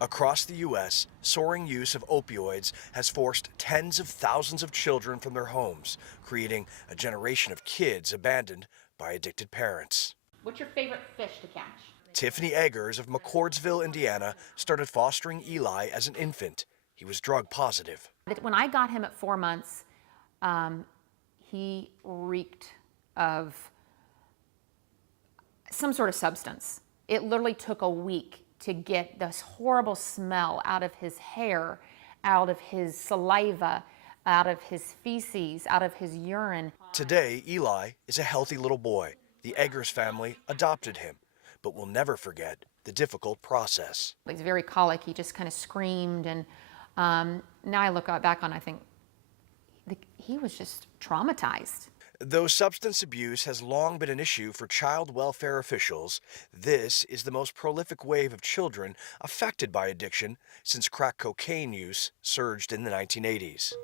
Across the U.S., soaring use of opioids has forced tens of thousands of children from their homes, creating a generation of kids abandoned by addicted parents. What's your favorite fish to catch? Tiffany Eggers of McCordsville, Indiana, started fostering Eli as an infant. He was drug positive. When I got him at 4 months, he reeked of some sort of substance. It literally took a week to get this horrible smell out of his hair, out of his saliva, out of his feces, out of his urine. Today, Eli is a healthy little boy. The Eggers family adopted him, but will never forget the difficult process. He's very colicky, he just kind of screamed, and now I look back on, I think, he was just traumatized. Though substance abuse has long been an issue for child welfare officials, this is the most prolific wave of children affected by addiction since crack cocaine use surged in the 1980s.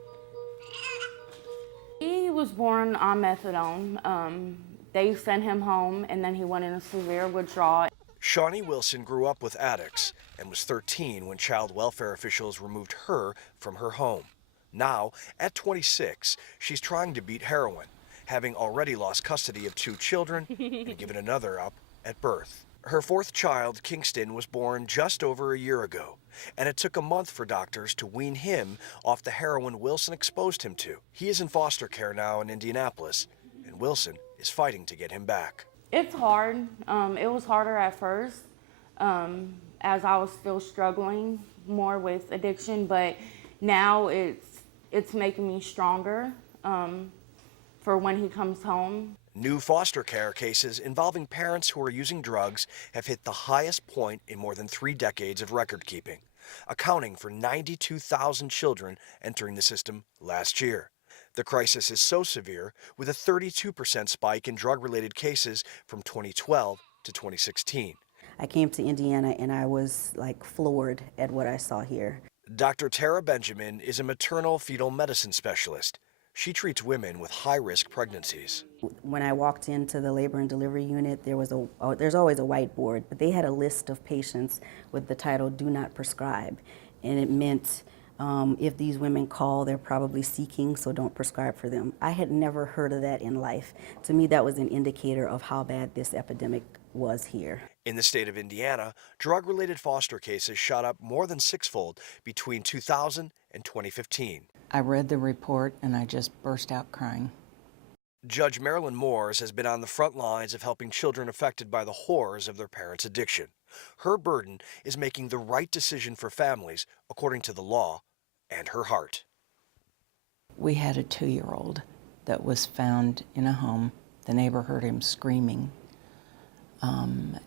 He was born on methadone. They sent him home, and then he went in a severe withdrawal. Shawnee Wilson grew up with addicts and was 13 when child welfare officials removed her from her home. Now, at 26, she's trying to beat heroin, having already lost custody of 2 children and given another up at birth. Her 4th child, Kingston, was born just over a year ago, and it took a month for doctors to wean him off the heroin Wilson exposed him to. He is in foster care now in Indianapolis, and Wilson is fighting to get him back. It's hard. It was harder at first, as I was still struggling more with addiction, but now it's making me stronger for when he comes home. New foster care cases involving parents who are using drugs have hit the highest point in more than 3 decades of record keeping, accounting for 92,000 children entering the system last year. The crisis is so severe, with a 32% spike in drug-related cases from 2012 to 2016. I came to Indiana and I was like floored at what I saw here. Dr. Tara Benjamin is a maternal fetal medicine specialist. She treats women with high-risk pregnancies. When I walked into the labor and delivery unit, there's always a whiteboard, but they had a list of patients with the title "Do Not Prescribe," and it meant if these women call, they're probably seeking, so don't prescribe for them. I had never heard of that in life. To me, that was an indicator of how bad this epidemic was here. In the state of Indiana, drug-related foster cases shot up more than 6-fold between 2000 and 2015. I read the report and I just burst out crying. Judge Marilyn Moores has been on the front lines of helping children affected by the horrors of their parents' addiction. Her burden is making the right decision for families according to the law and her heart. We had a 2-year-old that was found in a home. The neighbor heard him screaming.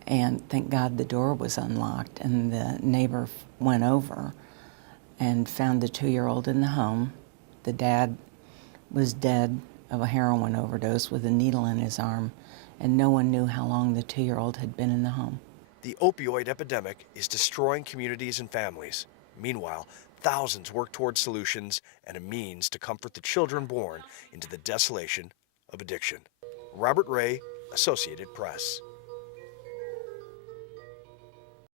And thank God the door was unlocked, and the neighbor went over and found the 2-year-old in the home. The dad was dead of a heroin overdose with a needle in his arm, and no one knew how long the 2-year-old had been in the home. The opioid epidemic is destroying communities and families. Meanwhile, thousands work toward solutions and a means to comfort the children born into the desolation of addiction. Robert Ray, Associated Press.